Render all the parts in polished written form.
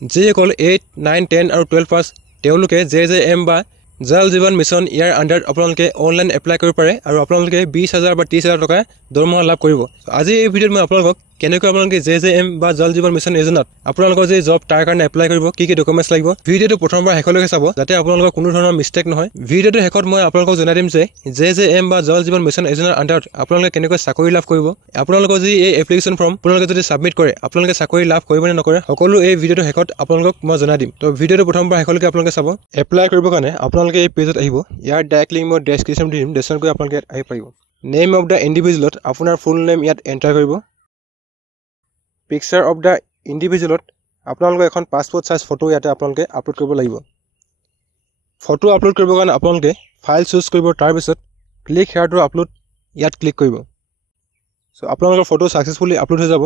যিসকল 8, 9, 10 আৰু 12 পাছ তেওঁলোকে JJM বা জল জীৱন মিছন ইয়াৰ আণ্ডাৰত আপোনালোকে অনলাইন এপ্লাই কৰিব পাৰে আৰু আপোনালোকে 20,000 বা 30,000 টকা দৰমহা লাভ কৰিব। আজি এই ভিডিঅ'ত মই আপোনালোকক কেনেকৈ আপোনালোকে JJM বা জল জীৱন মিছন যোজনাত আপোনালোকৰ যে জব তাৰ কাৰণে এপ্লাই কৰিব কি ডকুমেণ্টছ লাগিব ভিডিঅ'টো প্ৰথমবাৰ শেষলৈকে চাব যাতে আপোনালোকৰ কোনো ধৰণৰ মিষ্টেক নহয়। ভিডিঅ'টো শেষত মই আপোনালোকক জনাই দিম যে JJM বা জল জীৱন মিছন যোজনাৰ আণ্ডাৰত আপোনালোকে কেনেকৈ চাকৰি লাভ কৰিব। আপোনালোকৰ যি এই এপ্লিকেশ্যন ফৰ্ম আপোনালোকে যদি ছাবমিট কৰে আপোনালোকে চাকৰি লাভ কৰিব নে নকৰে সকলো এই ভিডিঅ'টো শেষত আপোনালোকক মই জনাই দিম। তো ভিডিঅ'টো প্ৰথমবাৰ শেষলৈকে আপোনালোকে চাব। এপ্লাই কৰিবৰ কাৰণে আপোনালোকে এই পেজত আহিব। ইয়াৰ ডাইৰেক্ট লিংক মই ডেছক্ৰিপশ্যন দি দিম, ডেছক্ৰিপশ্যন কৰি আপোনালোকে আহি পাৰিব। নেম অফ দ্য ইণ্ডিভিজুৱেলত আপোনাৰ ফুল নেম ইয়াত এণ্টাৰ কৰিব। পিকচাৰ অফ দ্য ইণ্ডিভিজুৱেলত আপোনালোকে এখন পাছপোৰ্ট চাইজ ফটো ইয়াতে আপোনালোকে আপলোড কৰিব লাগিব। ফটো আপলোড কৰিবৰ কাৰণে আপোনালোকে ফাইল চুজ কৰিব, তাৰপিছত ক্লিক হেয়াৰ টু আপলোড ইয়াত ক্লিক কৰিব। চ' আপোনালোকৰ ফটো ছাকচেছফুলি আপলোড হৈ যাব।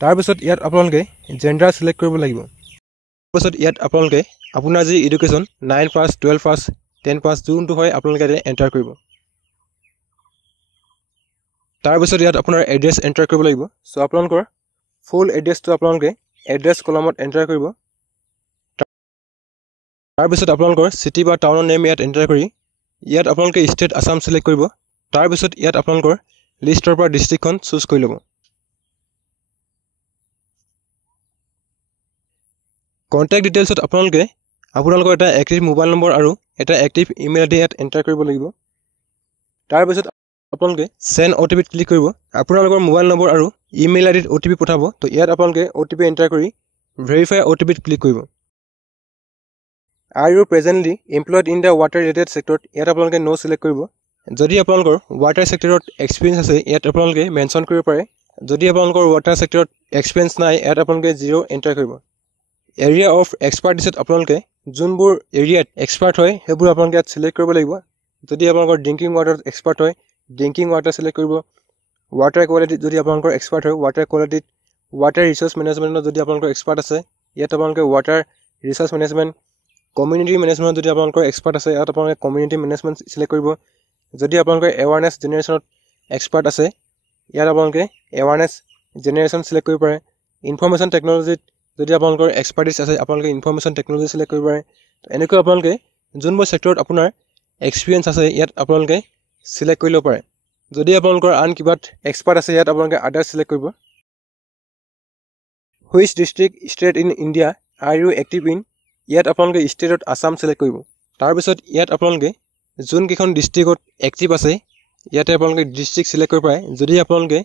তাৰপিছত ইয়াত আপোনালোকে জেণ্ডাৰ ছিলেক্ট কৰিব লাগিব। তাৰপিছত ইয়াত আপোনালোকে আপোনাৰ যি এডুকেশ্যন 9 পাছ, 12 পাছ, 10 পাছ যোনটো হয় আপোনালোকে ইয়াতে এণ্টাৰ কৰিব। তাৰপিছত ইয়াত আপোনাৰ এড্ৰেছ এণ্টাৰ কৰিব লাগিব। চ' আপোনালোকৰ ফুল এড্ৰেছটো আপোনালোকে এড্ৰেছ কলমত এণ্টাৰ কৰিব। তাৰপিছত আপোনালোকৰ চিটি বা টাউনৰ নেম ইয়াত এণ্টাৰ কৰি ইয়াত আপোনালোকে ষ্টেট আছাম ছিলেক্ট কৰিব। তাৰপিছত ইয়াত আপোনালোকৰ লিষ্টৰ পৰা ডিষ্ট্ৰিক্টখন চুজ কৰি ল'ব। কণ্টেক্ট ডিটেইলছত আপোনালোকে আপোনালোকৰ এটা এক্টিভ মোবাইল নম্বৰ আৰু এটা এক্টিভ ইমেইল আইডি ইয়াত এণ্টাৰ কৰিব লাগিব। তাৰপিছত আপোনালোকে চেণ্ড OTP ক্লিক কৰিব। আপোনালোকৰ মোবাইল নম্বৰ আৰু ইমেইল আইডিত OTP পঠাব। তো ইয়াত আপোনালোকে OTP এণ্টাৰ কৰি ভেৰিফাই OTP ক্লিক কৰিব। Are you presently employed in the water related ছেক্টৰত ইয়াত আপোনালোকে ন' ছিলেক্ট কৰিব। যদি আপোনালোকৰ ৱাটাৰ ছেক্টৰত এক্সপিৰিয়েঞ্চ আছে ইয়াত আপোনালোকে মেনশ্যন কৰিব পাৰে। যদি আপোনালোকৰ ৱাটাৰ ছেক্টৰত এক্সপিৰিয়েঞ্চ নাই ইয়াত আপোনালোকে 0 এণ্টাৰ কৰিব। এৰিয়া অফ এক্সপাৰ্টিছত আপোনালোকে যোনবোৰ এৰিয়াত এক্সপাৰ্ট হয় সেইবোৰ আপোনালোকে ইয়াত ছিলেক্ট কৰিব লাগিব। যদি আপোনালোকৰ ড্ৰিংকিং ৱাটাৰত এক্সপাৰ্ট হয় ড্ৰিংকিং ৱাটাৰ ছিলেক্ট কৰিব। ৱাটাৰ কোৱালিটিত যদি আপোনালোকৰ এক্সপাৰ্ট হয় ৱাটাৰ কোৱালিটিত, ৱাটাৰ ৰিচোৰ্চ মেনেজমেণ্টত যদি আপোনালোকৰ এক্সপাৰ্ট আছে ইয়াত আপোনালোকে ৱাটাৰ ৰিচোৰ্চ মেনেজমেণ্ট, কমিউনিটি মেনেজমেণ্টত যদি আপোনালোকৰ এক্সপাৰ্ট আছে ইয়াত আপোনালোকে কমিউনিটি মেনেজমেণ্ট ছিলেক্ট কৰিব। যদি আপোনালোকৰ এৱাৰনেছ জেনেৰেশ্যনত এক্সপাৰ্ট আছে ইয়াত আপোনালোকে এৱাৰনেছ জেনেৰেশ্যন ছিলেক্ট কৰিব পাৰে। ইনফৰমেশ্যন টেকন'লজিত যদি আপোনালোকৰ এক্সপাৰ্টিছ আছে আপোনালোকে ইনফৰমেশ্যন টেকন'লজি ছিলেক্ট কৰিব পাৰে। এনেকৈ আপোনালোকে যোনবোৰ ছেক্টৰত আপোনাৰ এক্সপিৰিয়েঞ্চ আছে ইয়াত আপোনালোকে ছিলেক্ট কৰি ল'ব পাৰে। যদি আপোনালোকৰ আন কিবাত এক্সপাৰ্ট আছে ইয়াত আপোনালোকে আদাৰ ছিলেক্ট কৰিব। Which district state in India are you active in ইয়াত আপোনালোকে ষ্টেটত আছাম ছিলেক্ট কৰিব। তাৰপিছত ইয়াত আপোনালোকে যোনকেইখন ডিষ্ট্ৰিক্টত এক্টিভ আছে ইয়াতে আপোনালোকে ডিষ্ট্ৰিক্ট ছিলেক্ট কৰিব পাৰে। যদি আপোনালোকে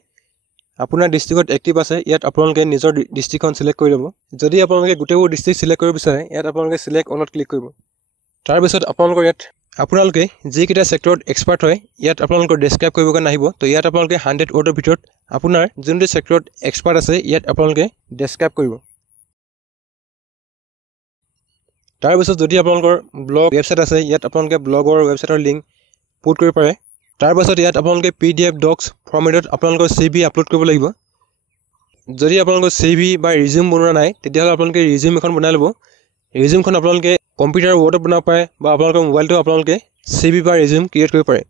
আপোনাৰ ডিষ্ট্ৰিক্টত এক্টিভ আছে ইয়াত আপোনালোকে নিজৰ ডিষ্ট্ৰিক্টখন ছিলেক্ট কৰি ল'ব। যদি আপোনালোকে গোটেইবোৰ ডিষ্ট্ৰিক্ট ছিলেক্ট কৰিব বিচাৰে ইয়াত আপোনালোকে ছিলেক্ট অনত ক্লিক কৰিব। তাৰপিছত আপোনালোকৰ ইয়াত আপোনালোকে যিকেইটা ছেক্টৰত এক্সপাৰ্ট হয় ইয়াত আপোনালোকৰ ডেছক্ৰাইব কৰিব কাৰণে আহিব। তো ইয়াত আপোনালোকে 100 ৱৰ্ডৰ ভিতৰত আপোনাৰ যোনটো ছেক্টৰত এক্সপাৰ্ট আছে ইয়াত আপোনালোকে ডেছক্ৰাইব কৰিব। তাৰপিছত যদি আপোনালোকৰ ব্লগ ৱেবছাইট আছে ইয়াত আপোনালোকে ব্লগৰ ৱেবছাইটৰ লিংক পুট কৰিব পাৰে। তাৰপাছত ইয়াত আপোনালোকে PDF ডক্স ফৰ্মেটত আপোনালোকৰ CV আপলোড কৰিব লাগিব। যদি আপোনালোকৰ CV বা ৰিজিউম বনোৱা নাই তেতিয়াহ'লে আপোনালোকে ৰিজিউম এখন বনাই ল'ব। ৰিজিউমখন আপোনালোকে কম্পিউটাৰ ৱৰ্ডত বনাব পাৰে বা আপোনালোকৰ মোবাইলটো আপোনালোকে CV বা ৰিজিউম ক্ৰিয়েট কৰিব পাৰে।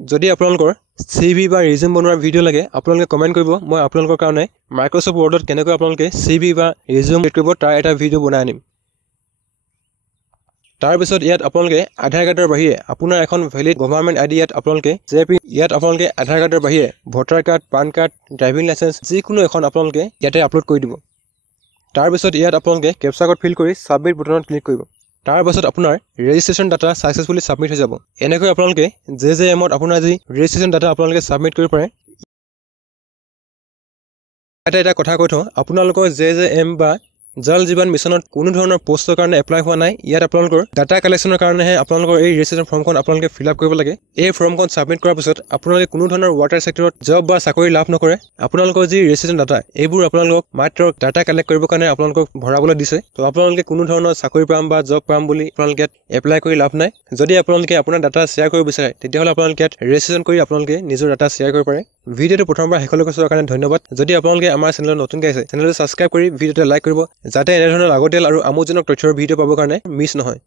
যদি আপোনালোকৰ CV বা ৰিজিউম বনোৱাৰ ভিডিঅ' লাগে আপোনালোকে কমেণ্ট কৰিব, মই আপোনালোকৰ কাৰণে মাইক্ৰ'ছফ্ট ৱৰ্ডত কেনেকৈ আপোনালোকে CV বা ৰিজিউম ক্ৰিয়েট কৰিব তাৰ এটা ভিডিঅ' বনাই আনিম। তাৰপিছত ইয়াত আপোনালোকে আধাৰ কাৰ্ডৰ বাহিৰে আপোনাৰ এখন ভেলিড গভৰ্ণমেণ্ট ID ইয়াত আপোনালোকে ইয়াত আপোনালোকে আধাৰ কাৰ্ডৰ বাহিৰে voter card, PAN card, driving licence যিকোনো এখন আপোনালোকে ইয়াতে আপলোড কৰি দিব। তাৰপিছত ইয়াত আপোনালোকে কেপচা কোড ফিল কৰি ছাবমিট বুটানত ক্লিক কৰিব। তাৰপাছত আপোনাৰ ৰেজিষ্ট্ৰেশ্যন ডাটা ছাকচেছফুলি ছাবমিট হৈ যাব। এনেকৈ আপোনালোকে JJMত আপোনাৰ যি ৰেজিষ্ট্ৰেশ্যন ডাটা আপোনালোকে ছাবমিট কৰিব পাৰে। এটা কথা কৈ থওঁ, আপোনালোকৰ JJM বা জল জীৱন মিছনত কোনো ধৰণৰ পোষ্টৰ কাৰণে এপ্লাই হোৱা নাই। ইয়াত আপোনালোকৰ ডাটা কালেকশ্যনৰ কাৰণেহে আপোনালোকৰ এই ৰেজিষ্ট্ৰেশ্যন ফৰ্মখন আপোনালোকে ফিল আপ কৰিব লাগে। এই ফৰ্মখন ছাবমিট কৰাৰ পিছত আপোনালোকে কোনো ধৰণৰ ৱাটাৰ ছেক্টৰত জব বা চাকৰি লাভ নকৰে। আপোনালোকৰ যি ৰেজিষ্ট্ৰেশ্যন ডাটা এইবোৰ আপোনালোকক মাত্ৰ ডাটা কালেক্ট কৰিবৰ কাৰণে আপোনালোকক ভৰাবলৈ দিছে। তো আপোনালোকে কোনো ধৰণৰ চাকৰি পাম বা জব পাম বুলি আপোনালোকে এপ্লাই কৰি লাভ নাই। যদি আপোনালোকে আপোনাৰ ডাটা শ্বেয়াৰ কৰিব বিচাৰে তেতিয়াহ'লে আপোনালোকে ইয়াত ৰেজিষ্ট্ৰেশ্যন কৰি আপোনালোকে নিজৰ ডাটা শ্বেয়াৰ কৰিব পাৰে। ভিডিঅ'টো প্ৰথমবাৰ শেষলৈকে চোৱাৰ কাৰণে ধন্যবাদ। যদি আপোনালোকে আমাৰ চেনেলত নতুনকৈ আছে চেনেলটো ছাবস্ক্ৰাইব কৰি ভিডিঅ'টো লাইক কৰিব যাতে এনেধৰণৰ লাগতিয়াল আৰু আমোদজনক তথ্যৰ ভিডিঅ' পাবৰ কাৰণে মিছ নহয়।